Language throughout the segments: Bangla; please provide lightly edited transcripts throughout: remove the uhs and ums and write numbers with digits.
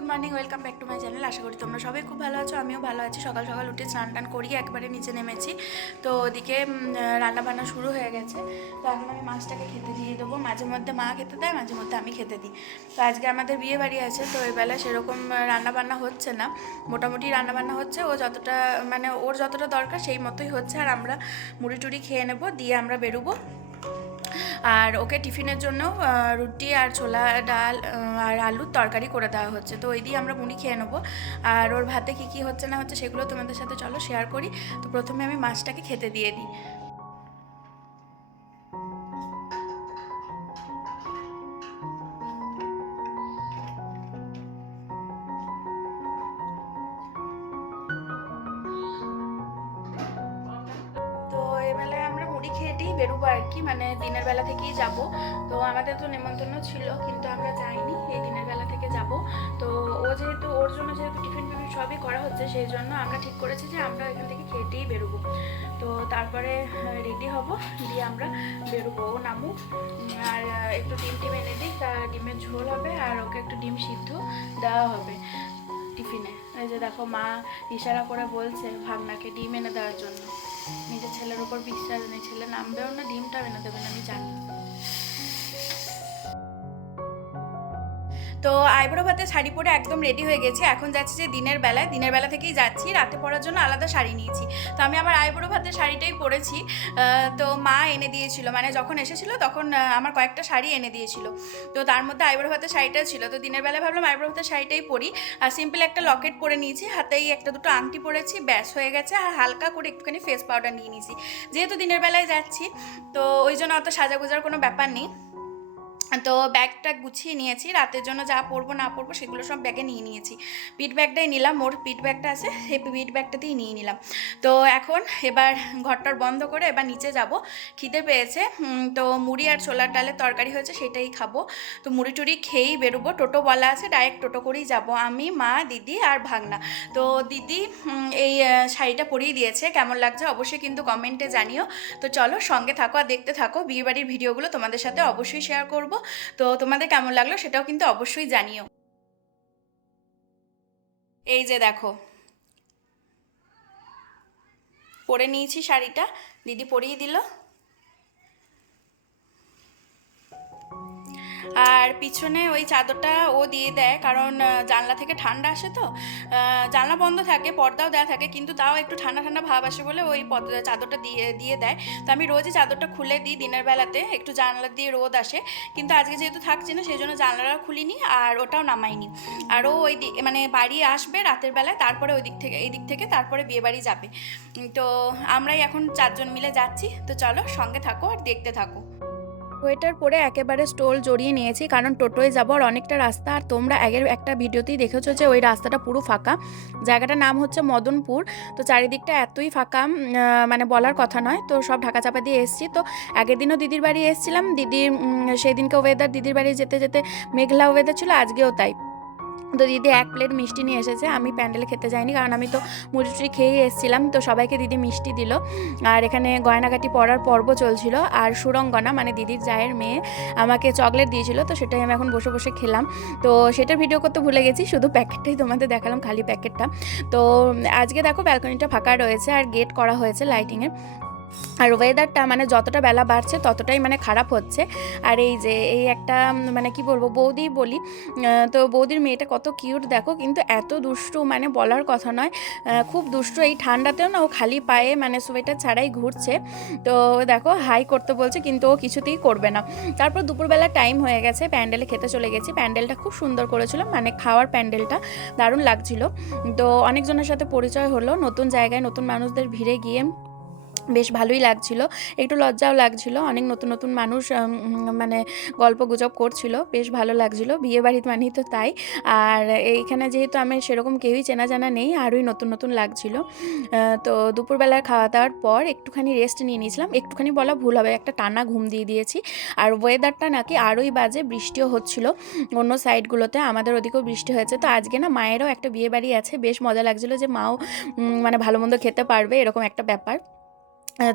Good morning, welcome back to my channel. আশা করি তোমরা সবাই খুব ভালো আছো, আমিও ভালো আছি। সকাল সকাল উঠে স্নান টান করিয়ে একবারে নিচে নেমেছি। তো ওদিকে রান্নাবান্না শুরু হয়ে গেছে। তো এখন আমি মাছটাকে খেতে দিয়ে দেবো। মাঝে মধ্যে মা খেতে দেয়, মাঝে মধ্যে আমি খেতে দিই। তো আজকে আমাদের বিয়ে বাড়ি আছে, তো এই বেলা সেরকম রান্নাবান্না হচ্ছে না, মোটামুটি রান্নাবান্না হচ্ছে। ও যতটা মানে ওর যতটা দরকার সেই মতোই হচ্ছে। আর আমরা মুড়ি টুড়ি খেয়ে নেবো, দিয়ে আমরা বেরোবো। আর ওকে টিফিনের জন্য রুটি আর ছোলা ডাল আর আলুর তরকারি করে দেওয়া হচ্ছে। তো ওই দিয়ে আমরা মুড়ি খেয়ে নেবো। আর ওর ভাতে কী কী হচ্ছে না হচ্ছে সেগুলো তোমাদের সাথে চলো শেয়ার করি। তো প্রথমে আমি মাছটাকে খেতে দিয়ে দিই। তো এবেলায় আমরা মুড়ি খেয়েই বেরোবো আর কি, মানে দিনের বেলা থেকেই যাব। তো আমাদের তো নেমন্তন্ন ছিল, কিন্তু আমরা যাইনি, এই দিনের বেলা থেকে যাব। তো যেহেতু ওর জন্য যেহেতু টিফিন টিফিন সবই করা হচ্ছে, সেই জন্য আমরা ঠিক করেছি যে আমরা এখান থেকে খেয়েই বেরোবো। তো তারপরে রেডি হব, দিয়ে আমরা বেরোবো। ও নামুক, আর একটু ডিম টিম এনে দিই, তা ডিমের ঝোল হবে আর ওকে একটু ডিম সিদ্ধ দেওয়া হবে টিফিনে। এই যে দেখো মা ইশারা করে বলছে ভাগনাকে ডিম এনে দেওয়ার জন্য। নিজের ছেলের উপর বিশ্বাস নেই, ছেলে নামবেও না, ডিমটা এনে দেবেন আমি জানি। তো আইব্রো ভাতে শাড়ি পরে একদম রেডি হয়ে গেছি। এখন যাচ্ছি যে দিনের বেলা থেকেই যাচ্ছি, রাতে পরার জন্য আলাদা শাড়ি নিয়েছি। তো আমি আমার আইব্রো ভাতের শাড়িটাই পরেছি। তো মা এনে দিয়েছিল, মানে যখন এসেছিলো তখন আমার কয়েকটা শাড়ি এনে দিয়েছিল। তো তার মধ্যে আইব্রো ভাতের শাড়িটা ছিল। তো দিনের বেলায় ভাবলাম আইব্রো ভাতের শাড়িটাই পরি। আর সিম্পল একটা লকেট পরে নিয়েছি, হাতেই একটা দুটো আংটি পরেছি, ব্যাস হয়ে গেছে। আর হালকা করে একটুখানি ফেস পাউডার নিয়ে নিয়েছি, যেহেতু দিনের বেলায় যাচ্ছি। তো ওই জন্য অত সাজাগোজার কোনো ব্যাপার নেই। তো ব্যাগটা গুছিয়ে নিয়েছি, রাতের জন্য যা পরবো না পরবো সেগুলো সব ব্যাগে নিয়ে নিয়েছি। পিঠ ব্যাগটাই নিলাম, ওর পিঠ ব্যাগটা আছে, সেই পিঠ ব্যাগটাতেই নিয়ে নিলাম। তো এখন এবার ঘরটার বন্ধ করে এবার নিচে যাব। খিদে পেয়েছে, তো মুড়ি আর ছোলার ডালের তরকারি হয়েছে, সেটাই খাবো। তো মুড়ি টুড়ি খেয়েই বেরোবো। টোটো বলা আছে, ডাইরেক্ট টোটো করেই যাব আমি, মা, দিদি আর ভাগনা। তো দিদি এই শাড়িটা পরিয়ে দিয়েছে, কেমন লাগছে অবশ্যই কিন্তু কমেন্টে জানিও। তো চলো সঙ্গে থাকো আর দেখতে থাকো, বিয়েবাড়ির ভিডিওগুলো তোমাদের সাথে অবশ্যই শেয়ার করব। তো তোমাদের কেমন লাগলো সেটাও কিন্তু অবশ্যই জানিও। এই যে দেখো পরে নিয়েছি শাড়িটা, দিদি পরিয়ে দিল। আর পিছনে ওই চাদরটা ও দিয়ে দেয়, কারণ জানলা থেকে ঠান্ডা আসে। তো জানলা বন্ধ থাকে, পর্দাও দেওয়া থাকে, কিন্তু তাও একটু ঠান্ডা ঠান্ডা ভাব আসে বলে ওই চাদরটা দিয়ে দিয়ে দেয়। তো আমি রোজই চাদরটা খুলে দিই দিনের বেলাতে, একটু জানলা দিয়ে রোদ আসে। কিন্তু আজকে যেহেতু থাকছি না, সেই জন্য জানলাটা খুলিনি আর ওটাও নামাইনি। আর ও ওই মানে বাড়ি আসবে রাতের বেলায়, তারপরে ওই দিক থেকে এই দিক থেকে তারপরে বিয়ে বাড়ি যাবে। তো আমরাই এখন চারজন মিলে যাচ্ছি। তো চলো সঙ্গে থাকো আর দেখতে থাকো। সোয়েটার পরে একেবারে স্টোল জড়িয়ে নিয়েছি, কারণ টোটোয় যাবো আর অনেকটা রাস্তা। আর তোমরা আগের একটা ভিডিওতেই দেখেছো যে ওই রাস্তাটা পুরো ফাঁকা। জায়গাটার নাম হচ্ছে মদনপুর। তো চারিদিকটা এতই ফাঁকা, মানে বলার কথা নয়। তো সব ঢাকা চাপা দিয়ে এসেছি। তো আগের দিনও দিদির বাড়ি এসেছিলাম, দিদির সেদিনকে ওয়েদার, দিদির বাড়ি যেতে যেতে মেঘলা ওয়েদার ছিল, আজকেও তাই। তো দিদি এক প্লেট মিষ্টি নিয়ে এসেছে। আমি প্যান্ডেলে খেতে যাইনি, কারণ আমি তো মুড়ি টুড়ি খেয়েই এসেছিলাম। তো সবাইকে দিদি মিষ্টি দিল। আর এখানে গয়নাগাটি পরার পর্ব চলছিল। আর সুরঙ্গনা মানে দিদির জায়ের মেয়ে আমাকে চকলেট দিয়েছিল, তো সেটাই আমি এখন বসে বসে খেলাম। তো সেটার ভিডিও করতে ভুলে গেছি, শুধু প্যাকেটটাই তোমাদের দেখালাম, খালি প্যাকেটটা। তো আজকে দেখো ব্যালকনিটা ফাঁকা রয়েছে আর গেট করা হয়েছে লাইটিংয়ের। আর ওয়েদারটা মানে যতটা বেলা বাড়ছে ততটাই মানে খারাপ হচ্ছে। আর এই যে এই একটা মানে কি বলবো, বৌদি বলি। তো বৌদির মেয়েটা কত কিউট দেখো, কিন্তু এত দুষ্টু মানে বলার কথা নয়, খুব দুষ্টু। এই ঠান্ডাতেও না ও খালি পায়ে মানে সোয়েটার ছাড়াই ঘুরছে। তো দেখো হাই করতে বলছে, কিন্তু ও কিছুতেই করবে না। তারপর দুপুরবেলা টাইম হয়ে গেছে, প্যান্ডেলে খেতে চলে গেছি। প্যান্ডেলটা খুব সুন্দর করেছিল, মানে খাওয়ার প্যান্ডেলটা দারুণ লাগছিল। তো অনেকজনের সাথে পরিচয় হলো, নতুন জায়গায় নতুন মানুষদের ভিড়ে গিয়ে বেশ ভালোই লাগছিল, একটু লজ্জাও লাগছিল। অনেক নতুন নতুন মানুষ মানে গল্প গুজব করছিল, বেশ ভালো লাগছিল। বিয়ে বাড়িতে মানেই তো তাই। আর এইখানে যেহেতু আমি সেরকম কেউই চেনা জানা নেই, আরোই নতুন নতুন লাগছিল। তো দুপুরবেলার খাওয়া দাওয়ার পর একটুখানি রেস্ট নিয়ে নিয়েছিলাম। একটুখানি বলা ভুল হবে, একটা টানা ঘুম দিয়ে দিয়েছি। আর ওয়েদারটা নাকি আরোই বাজে, বৃষ্টিও হচ্ছিল অন্য সাইডগুলোতে, আমাদের ওদিকেও বৃষ্টি হয়েছে। তো আজকে না মায়েরও একটা বিয়ে বাড়ি আছে, বেশ মজা লাগছিল যে মাও মানে ভালো মন্দ খেতে পারবে, এরকম একটা ব্যাপার।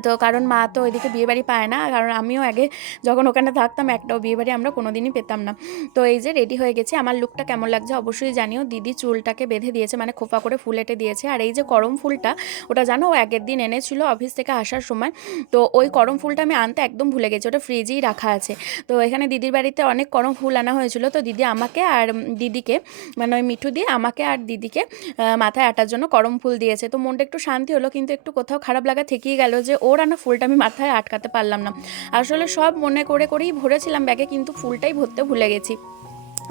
তো কারণ মা তো ওইদিকে বিয়েবাড়ি পায় না, কারণ আমিও আগে যখন ওখানে থাকতাম একটাও বিয়েবাড়ি আমরা কোনো দিনই পেতাম না। তো এই যে রেডি হয়ে গেছি, আমার লুকটা কেমন লাগছে অবশ্যই জানিও। দিদি চুলটাকে বেঁধে দিয়েছে, মানে খোপা করে ফুল এঁটে দিয়েছে। আর এই যে করম ফুলটা, ওটা জানো ও আগের দিন এনেছিল অফিস থেকে আসার সময়। তো ওই করম ফুলটা আমি আনতে একদম ভুলে গেছি, ওটা ফ্রিজেই রাখা আছে। তো এখানে দিদির বাড়িতে অনেক করম ফুল আনা হয়েছিল, তো দিদি আমাকে আর দিদিকে, মানে ওই মিঠু দিয়ে আমাকে আর দিদিকে মাথায় আটার জন্য করম ফুল দিয়েছে। তো মনটা একটু শান্তি হলো, কিন্তু একটু কোথাও খারাপ লাগা থেকেই গেল যে ওর আনা ফুলটা আমি মাথায় আটকাতে পারলাম না। আসলে সব মনে করে করেই ভরেছিলাম ব্যাগে, কিন্তু ফুলটাই ভরতে ভুলে গেছি।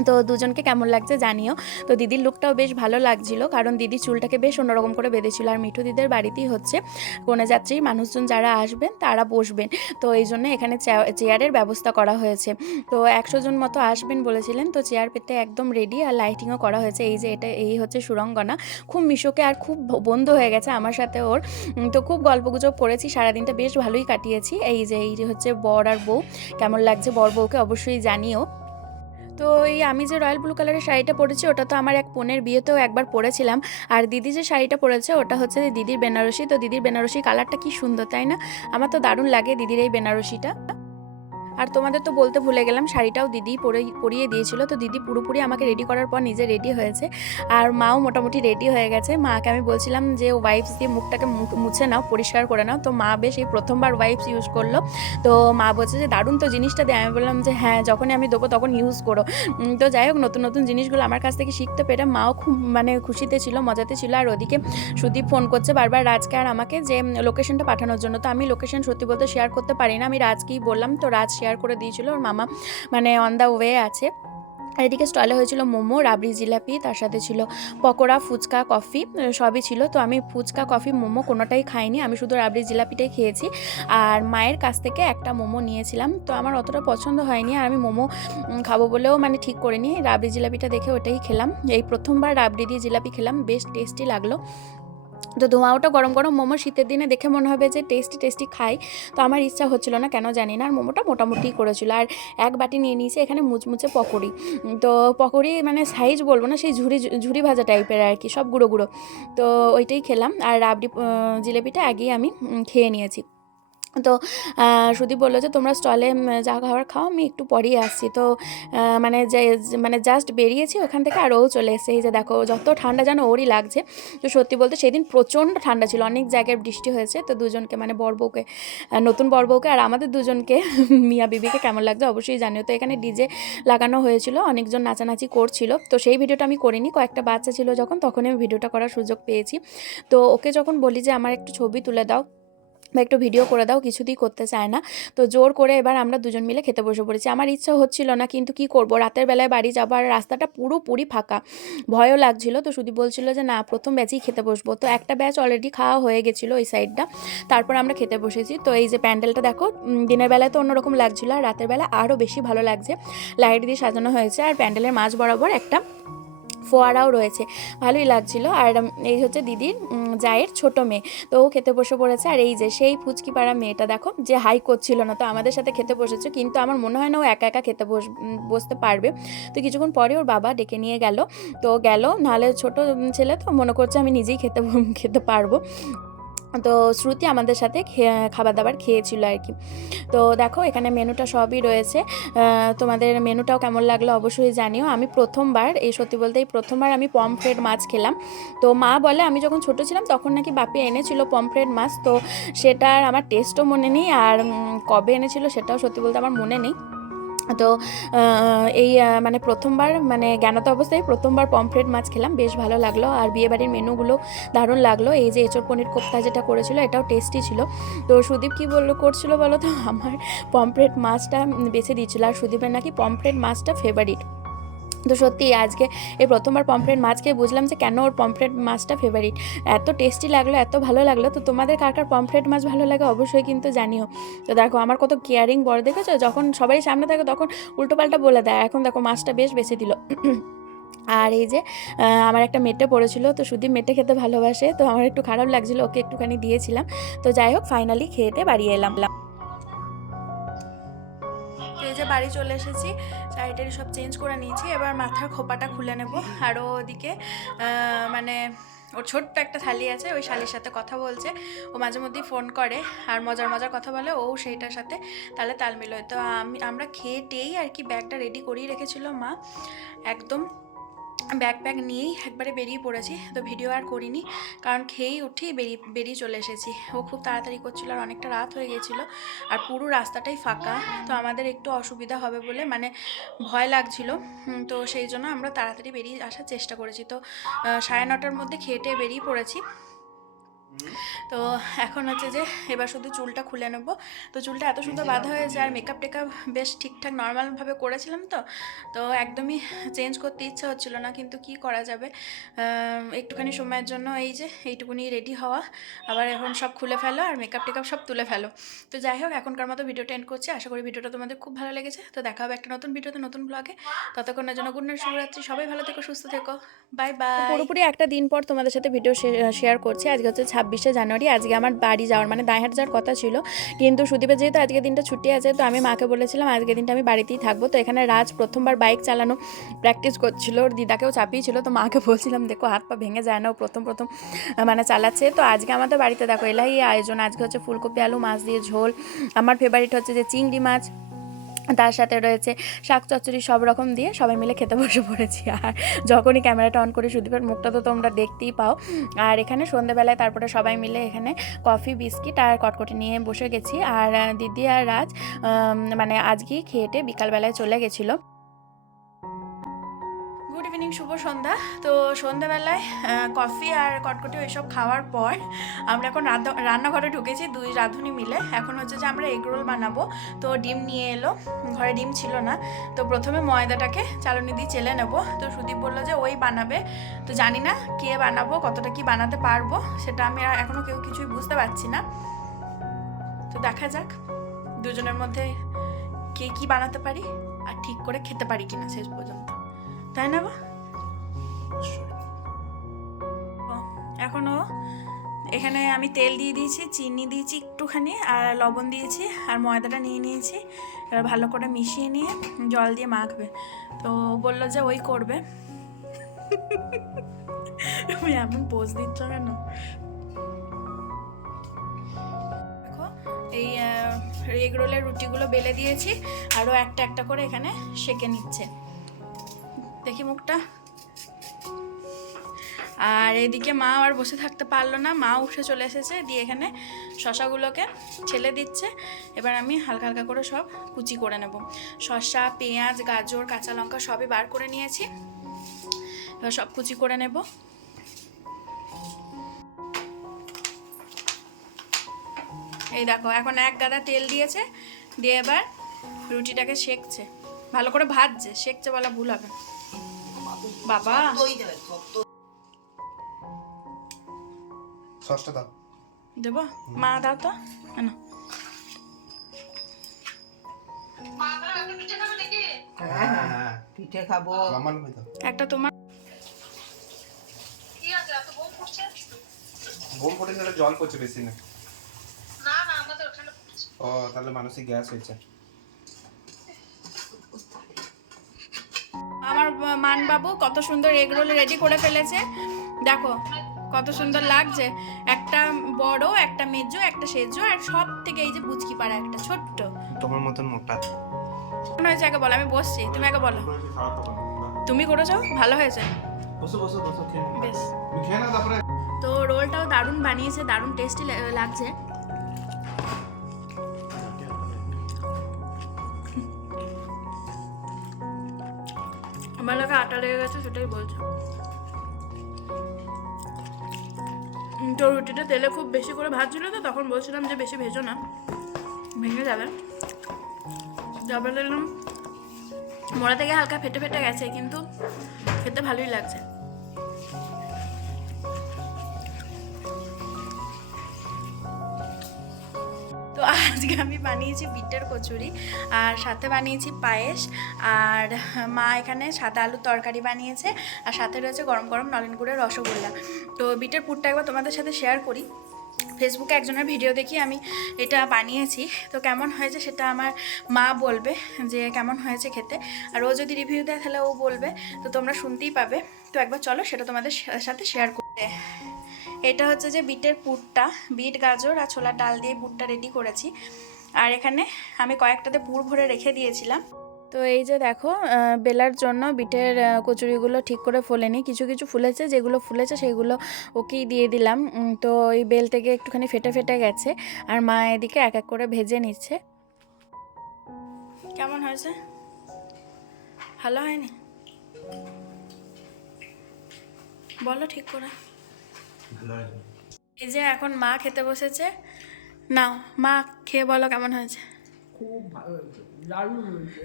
তো দুজনকে কেমন লাগছে জানিও। তো দিদির লুকটাও বেশ ভালো লাগছিল, কারণ দিদি চুলটাকে বেশ অন্যরকম করে বেঁধেছিল। আর মিঠু দিদির বাড়িতেই হচ্ছে কনেযাত্রী মানুষজন যারা আসবেন তারা বসবেন, তো এই জন্য এখানে চেয়ারের ব্যবস্থা করা হয়েছে। তো 100 জন মতো আসবেন বলেছিলেন, তো চেয়ার পেতে একদম রেডি, আর লাইটিংও করা হয়েছে। এই যে এটা এই হচ্ছে সুরঙ্গনা, খুব মিশুকে আর খুব বন্ধু হয়ে গেছে আমার সাথে ওর। তো খুব গল্পগুজব করেছি, সারাদিনটা বেশ ভালোই কাটিয়েছি। এই যে হচ্ছে বর আর বউ, কেমন লাগছে বর বউকে অবশ্যই জানিও। তো এই আমি যে রয়্যাল ব্লু কালারের শাড়িটা পরেছি ওটা তো আমার এক বোনের বিয়েতেও একবার পরেছিলাম। আর দিদি যে শাড়িটা পরেছে ওটা হচ্ছে দিদির বেনারসি। তো দিদির বেনারসি কালারটা কি সুন্দর, তাই না? আমার তো দারুণ লাগে দিদির এই বেনারসিটা। আর তোমাদের তো বলতে ভুলে গেলাম, শাড়িটাও দিদি পরিয়ে দিয়েছিল। তো দিদি পুরোপুরি আমাকে রেডি করার পর নিজে রেডি হয়েছে, আর মাও মোটামুটি রেডি হয়ে গেছে। মাকে আমি বলছিলাম যে ওয়াইপস দিয়ে মুখটাকে মুছে নাও, পরিষ্কার করে নাও। তো মা বেশ এই প্রথমবার ওয়াইপস ইউজ করলো। তো মা বলছে যে দারুণ তো জিনিসটা দেয়। আমি বললাম যে হ্যাঁ, যখনই আমি দেবো তখন ইউজ করো। তো যাই হোক, নতুন নতুন জিনিসগুলো আমার কাছ থেকে শিখতে পেরে মাও খুব মানে খুশিতে ছিল, মজাতে ছিল। আর ওদিকে সুদীপ ফোন করছে বারবার রাজকে আর আমাকে যে লোকেশনটা পাঠানোর জন্য। তো আমি লোকেশন সত্যি বলতে শেয়ার করতে পারি না, আমি রাজকেই বললাম। তো রাজ শেয়ার করে দিয়েছিল, ওর মামা মানে অন দ্য ওয়ে আছে। এদিকে স্টলে হয়েছিল মোমো, রাবড়ি, জিলাপি, তার সাথে ছিল পকোড়া, ফুচকা, কফি, সবই ছিল। তো আমি ফুচকা, কফি, মোমো কোনোটাই খাইনি, আমি শুধু রাবড়ি জিলাপিটাই খেয়েছি। আর মায়ের কাছ থেকে একটা মোমো নিয়েছিলাম, তো আমার অতটা পছন্দ হয়নি, আর আমি মোমো খাবো বলেও মানে ঠিক করিনি। রাবড়ি জিলাপিটা দেখে ওটাই খেলাম। এই প্রথমবার রাবড়ি দিয়ে জিলাপি খেলাম, বেশ টেস্টি লাগলো। তো ধোঁয়াওটা গরম গরম মোমো শীতের দিনে দেখে মনে হবে যে টেস্টি টেস্টি খাই, তো আমার ইচ্ছা হচ্ছিল না কেন জানি না। আর মোমোটা মোটামুটি করেছিল। আর এক বাটি নিয়ে নিয়েছি এখানে মুচমুচে পকোড়ি। তো পকোড়ি মানে সাইজ বলবো না, সেই ঝুরি ঝুরি ভাজা টাইপের আর কি, সব গুঁড়ো গুঁড়ো। তো ওইটাই খেলাম। আর রাবড়ি জিলেপিটা আগেই আমি খেয়ে নিয়েছি। তো সুদীপ বললো যে তোমরা স্টলে যা খাবার খাও, আমি একটু পরেই আসছি। তো মানে যে মানে জাস্ট বেরিয়েছি ওখান থেকে, আর ও চলে এসেছে। এই যে দেখো যত ঠান্ডা যেন ওরই লাগছে। তো সত্যি বলতে সেদিন প্রচণ্ড ঠান্ডা ছিল, অনেক জায়গায় বৃষ্টি হয়েছে। তো দুজনকে মানে বর বউকে, নতুন বর বউকে আর আমাদের দুজনকে মিয়া বিবিকে কেমন লাগছে অবশ্যই জানিও। তো এখানে ডিজে লাগানো হয়েছিল, অনেকজন নাচানাচি করছিল। তো সেই ভিডিওটা আমি করিনি, কয়েকটা বাচ্চা ছিল যখন, তখনই আমি ভিডিওটা করার সুযোগ পেয়েছি। তো ওকে যখন বলি যে আমার একটু ছবি তুলে দাও বা একটু ভিডিও করে দাও, কিছুতেই করতে চায় না। তো জোর করে এবার আমরা দুজন মিলে খেতে বসে পড়েছি। আমার ইচ্ছা হচ্ছিল না, কিন্তু কি করব, রাতের বেলায় বাড়ি যাবো আর রাস্তাটা পুরোপুরি ফাঁকা, ভয়ও লাগছিল। তো শুধু বলছিল যে না, প্রথম ব্যাচেই খেতে বসবো। তো একটা ব্যাচ অলরেডি খাওয়া হয়ে গেছিলো ওই সাইডটা, তারপর আমরা খেতে বসেছি। তো এই যে প্যান্ডেলটা দেখো, দিনের বেলায় তো অন্যরকম লাগছিলো, আর রাতের বেলা আরও বেশি ভালো লাগছে। লাইট দিয়ে সাজানো হয়েছে, আর প্যান্ডেলের মাঝ বরাবর একটা ফোয়ারাও রয়েছে, ভালোই লাগছিল। আর এই হচ্ছে দিদির জায়ের ছোট মেয়ে, তো ও খেতে বসে পড়েছে। আর এই যে সেই ফুচকি পাড়া মেয়েটা দেখো, যে হাই করছিল না, তো আমাদের সাথে খেতে বসেছে। কিন্তু আমার মনে হয় না ও একা একা খেতে বসতে পারবে। তো কিছুক্ষণ পরে ওর বাবা ডেকে নিয়ে গেল, তো গেল, নাহলে ছোট ছেলে তো মনে করছে আমি নিজেই খেতে পারবো। তো শ্রুতি আমাদের সাথে খাবার দাবার খেয়েছিল আর কি। তো দেখো এখানে মেনুটা সবই রয়েছে। তোমাদের মেনুটাও কেমন লাগলো অবশ্যই জানিও। আমি প্রথমবার, এই সত্যি বলতে এই প্রথমবার আমি পমফ্রেট মাছ খেলাম। তো মা বলে আমি যখন ছোট ছিলাম তখন নাকি বাপি এনেছিল পমফ্রেট মাছ, তো সেটার আমার টেস্টও মনে নেই, আর কবে এনেছিল সেটাও সত্যি বলতে আমার মনে নেই। তো এই মানে প্রথমবার, মানে জ্ঞানত অবস্থায় প্রথমবার পমফ্রেট মাছ খেলাম, বেশ ভালো লাগলো। আর বিয়েবাড়ির মেনুগুলো দারুণ লাগলো। এই যে এঁচোড় পনির কোপ্তা যেটা করেছিল এটাও টেস্টি ছিল। তো সুদীপ কী করছিল বলো তো, আমার পমফ্রেট মাছটা বেছে দিয়েছিল, আর সুদীপের নাকি পমফ্রেট মাছটা ফেভারিট। তো সত্যি আজকে এই প্রথমবার পমফ্রেট মাছ খেয়ে বুঝলাম যে কেন ওর পমফ্রেট মাছটা ফেভারিট। এত টেস্টি লাগলো, এত ভালো লাগলো। তো তোমাদের কার কার পমফ্রেট মাছ ভালো লাগে অবশ্যই কিন্তু জানিও। তো দেখো আমার কত কেয়ারিং বড়, দেখেছো, যখন সবাই সামনে থাকে তখন উল্টোপাল্টা বলে দেয়। এখন দেখো মাছটা বেশ বেছে দিল। আর এই যে আমার একটা মেটে পড়েছিল, তো সুদীপ মেটে খেতে ভালোবাসে, তো আমার একটু খারাপ লাগছিলো, ওকে একটুখানি দিয়েছিলাম। তো যাই হোক, ফাইনালি খেতে বাড়ি এলাম। এই যে বাড়ি চলে এসেছি, শাড়িটারি সব চেঞ্জ করে নিয়েছি, এবার মাথার খোপাটা খুলে নেব। আরও ওদিকে মানে ওর ছোট্ট একটা শালি আছে, ওই শালির সাথে কথা বলছে। ও মাঝে মধ্যেই ফোন করে আর মজার মজার কথা বলে, ও সেইটার সাথে তাহলে তাল মিলোয়। তো আমরা খেয়েটেই আর কি ব্যাগটা রেডি করিয়ে রেখেছিল মা, একদম ব্যাগ নিয়েই একবারে বেরিয়ে পড়েছি। তো ভিডিও আর করিনি, কারণ খেয়েই উঠেই বেরিয়ে চলে এসেছি। ও খুব তাড়াতাড়ি করছিল আর অনেকটা রাত হয়ে গেছিলো, আর পুরো রাস্তাটাই ফাঁকা। তো আমাদের একটু অসুবিধা হবে বলে মানে ভয় লাগছিল, তো সেই জন্য আমরা তাড়াতাড়ি বেরিয়ে আসার চেষ্টা করেছি। তো 9:30টার মধ্যে খেয়ে বেরিয়ে পড়েছি। তো এখন হচ্ছে যে এবার শুধু চুলটা খুলে নেবো। তো চুলটা এত সুন্দর বাঁধা হয়েছে, আর মেকআপ টেকআপ বেশ ঠিকঠাক নর্মালভাবে করেছিলাম। তো একদমই চেঞ্জ করতে ইচ্ছা হচ্ছিলো না, কিন্তু কি করা যাবে, একটুখানি সময়ের জন্য এই যে এইটুকুনি রেডি হওয়া, আবার এখন সব খুলে ফেলো আর মেকআপ টেকআপ সব তুলে ফেলো। তো যাই হোক, এখনকার মতো ভিডিওটা এন্ড করছি। আশা করি ভিডিওটা তোমাদের খুব ভালো লেগেছে। তো দেখা হবে একটা নতুন ভিডিওতে, নতুন ব্লগে। ততক্ষণের জন্য গুড নাইট, শুভরাত্রি। সবাই ভালো থেকো, সুস্থ থেকো, বাই বাই। পুরোপুরি একটা দিন পর তোমাদের সাথে ভিডিও শেয়ার করছি। আজকে হচ্ছে 26শে জানুয়ারি। আজকে আমার বাড়ি যাওয়ার মানে দাঁড়াহাট যাওয়ার কথা ছিল, কিন্তু সুদীপের যেহেতু আজকে দিনটা ছুটি আছে, তো আমি মাকে বলেছিলাম আজকে দিনটা আমি বাড়িতেই থাকবো। তো এখানে রাজ প্রথমবার বাইক চালানো প্র্যাকটিস করছিল, ওর দিদাকেও চাপিয়েছিল। তো মাকে বলছিলাম দেখো হাত পা ভেঙে যায় না, ও প্রথম মানে চালাচ্ছে। তো আজকে আমাদের বাড়িতে দেখো এলাই আয়োজন। আজকে হচ্ছে ফুলকপি আলু মাছ দিয়ে ঝোল, আমার ফেভারিট হচ্ছে যে চিংড়ি মাছ, তার সাথে রয়েছে শাক চচ্চড়ি, সব রকম দিয়ে সবাই মিলে খেতে বসে পড়েছি। আর যখনই ক্যামেরাটা অন করি সুদীপের মুখটা তো তোমরা দেখতেই পাও। আর এখানে সন্ধ্যেবেলায় তারপরে সবাই মিলে এখানে কফি বিস্কিট আর কটকটি নিয়ে বসে গেছি। আর দিদি আর রাজ মানে আজকেই খেয়েটে বিকালবেলায় চলে গেছিলো। গুড ইভিনিং, শুভ সন্ধ্যা। তো সন্ধ্যাবেলায় কফি আর কটকটি ওইসব খাওয়ার পর আমরা এখন রান্নাঘরে ঢুকেছি দুই রাঁধুনি মিলে। এখন হচ্ছে যে আমরা এগরোল বানাবো। তো ডিম নিয়ে এলো, ঘরে ডিম ছিল না। তো প্রথমে ময়দাটাকে চালনি দিয়ে চেলে নেবো। তো সুদীপ বললো যে ওই বানাবে। তো জানি না কে বানাবো, কতটা কি বানাতে পারবো সেটা আমি এখনও কিছুই বুঝতে পারছি না। তো দেখা যাক দুজনের মধ্যে কে কি বানাতে পারি আর ঠিক করে খেতে পারি কিনা শেষ পর্যন্ত, তাই না? এখনও এখানে আমি তেল দিয়ে দিয়েছি, চিনি দিয়েছি একটুখানি, আর লবণ দিয়েছি, আর ময়দাটা নিয়ে নিয়েছি। এবার ভালো করে মিশিয়ে নিয়ে জল দিয়ে মাখবে। তো বললো যে ওই করবে। তুমি এমন পোজ দিচ্ছ কেন? দেখো এই এগরোলের রুটিগুলো বেলে দিয়েছি, আরও একটা একটা করে এখানে সেঁকে নিচ্ছে। দেখি মুখটা। আর এদিকে মা আর বসে থাকতে পারলো না, মা উঠে চলে এসেছে, দিয়ে এখানে শশাগুলোকে ছেলে দিচ্ছে। এবার আমি হালকা হালকা করে সব কুচি করে নেব। শশা, পেঁয়াজ, গাজর, কাঁচা লঙ্কা সবই বার করে নিয়েছি, এবার সব কুচি করে নেব। এই দেখো এখন এক গাদা তেল দিয়েছে, দিয়ে এবার রুটিটাকে সেঁকছে, ভালো করে ভাজছে, সেঁকছে বলা ভুল হবে। বাবা সসটা দাও, দেবো? মা দাও তো। না পিঠে খাবো, একটা তোমার। বোম ফুটেছে, জল পড়ছে বেশি না। ও তাহলে মানসিক গ্যাস হয়েছে। আমার মানবাবু কত সুন্দর এগরোল রেডি করে ফেলেছে, দেখো কত সুন্দর লাগছে। একটা বড়, একটা মেজো, একটা সেজো, আর সব থেকে এই যে বুচকি পাড়া একটা ছোট্ট। তোমার মতন মোটা। কেমন হয়েছে আগে বলো, আমি বসছি, তুমি আগে বলো। তুমি করেছো, ভালো হয়েছে। বসো বসো বসো, বেশ। খেয়ে নাও তারপরে। তো রোলটাও দারুণ বানিয়েছে, দারুণ টেস্টি লাগছে। আমার লাগে আটা লেগে গেছে, সেটাই বলছো। তো রুটিটা তেলে খুব বেশি করে ভাজছিল, তো তখন বলছিলাম যে বেশি ভেজো না, ভেঙে যাবে। তারপরে দেখলাম মোড়া থেকে হালকা ফেটে ফেটে গেছে, কিন্তু খেতে ভালোই লাগছে। তো আজকে আমি বানিয়েছি বিটের কচুরি, আর সাথে বানিয়েছি পায়েস, আর মা এখানে সাদা আলুর তরকারি বানিয়েছে, আর সাথে রয়েছে গরম গরম নলেন গুড়ের রসগোল্লা। তো বিটের পুরটা একবার তোমাদের সাথে শেয়ার করি। ফেসবুকে একজনের ভিডিও দেখি আমি এটা বানিয়েছি, তো কেমন হয়েছে সেটা আমার মা বলবে যে কেমন হয়েছে খেতে, আর ও যদি রিভিউ দেয় তাহলে ও বলবে, তো তোমরা শুনতেই পাবে। তো একবার চলো সেটা তোমাদের সাথে শেয়ার করি। এটা হচ্ছে যে বিটের পুরটা, বিট গাজর আর ছোলার ডাল দিয়ে পুরটা রেডি করেছি। আর এখানে আমি কয়েকটাতে পুর ভরে রেখে দিয়েছিলাম। তো এই যে দেখো, বেলার জন্য বিটের কচুরিগুলো ঠিক করে ফোলেনি, কিছু কিছু ফুলেছে, যেগুলো ফুলেছে সেগুলো ওকেই দিয়ে দিলাম। তো এই বেল থেকে একটুখানি ফেটে ফেটে গেছে, আর মা এদিকে এক এক করে ভেজে নিচ্ছে। কেমন হয়েছে? ভালো হয়নি? বলো ঠিক করে। এই যে এখন মা খেতে বসেছে, নাও মা খেয়ে বলো কেমন হয়েছে। খুব ভালো হয়েছে, দারুণ হয়েছে।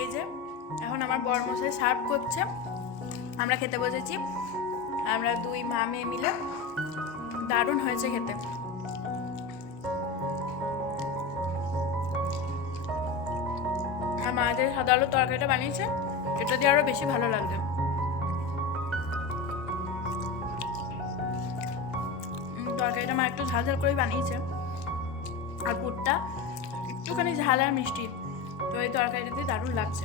এই যে এখন আমার বড়মশাই সার্ভ করছে, আমরা খেতে বসেছি, আমরা দুই মা মেয়ে মিলে। দারুণ হয়েছে খেতে। আর মা যে সাদা আলুর তরকারিটা বানিয়েছে, এটা দিয়ে আরো বেশি ভালো লাগবে। তরকারিটা মা একটু ঝাল ঝাল করেই বানিয়েছে, আর পুরটা একটুখানি ঝাল আর মিষ্টি, তো এই তরকারিটা দিয়ে দারুণ লাগছে।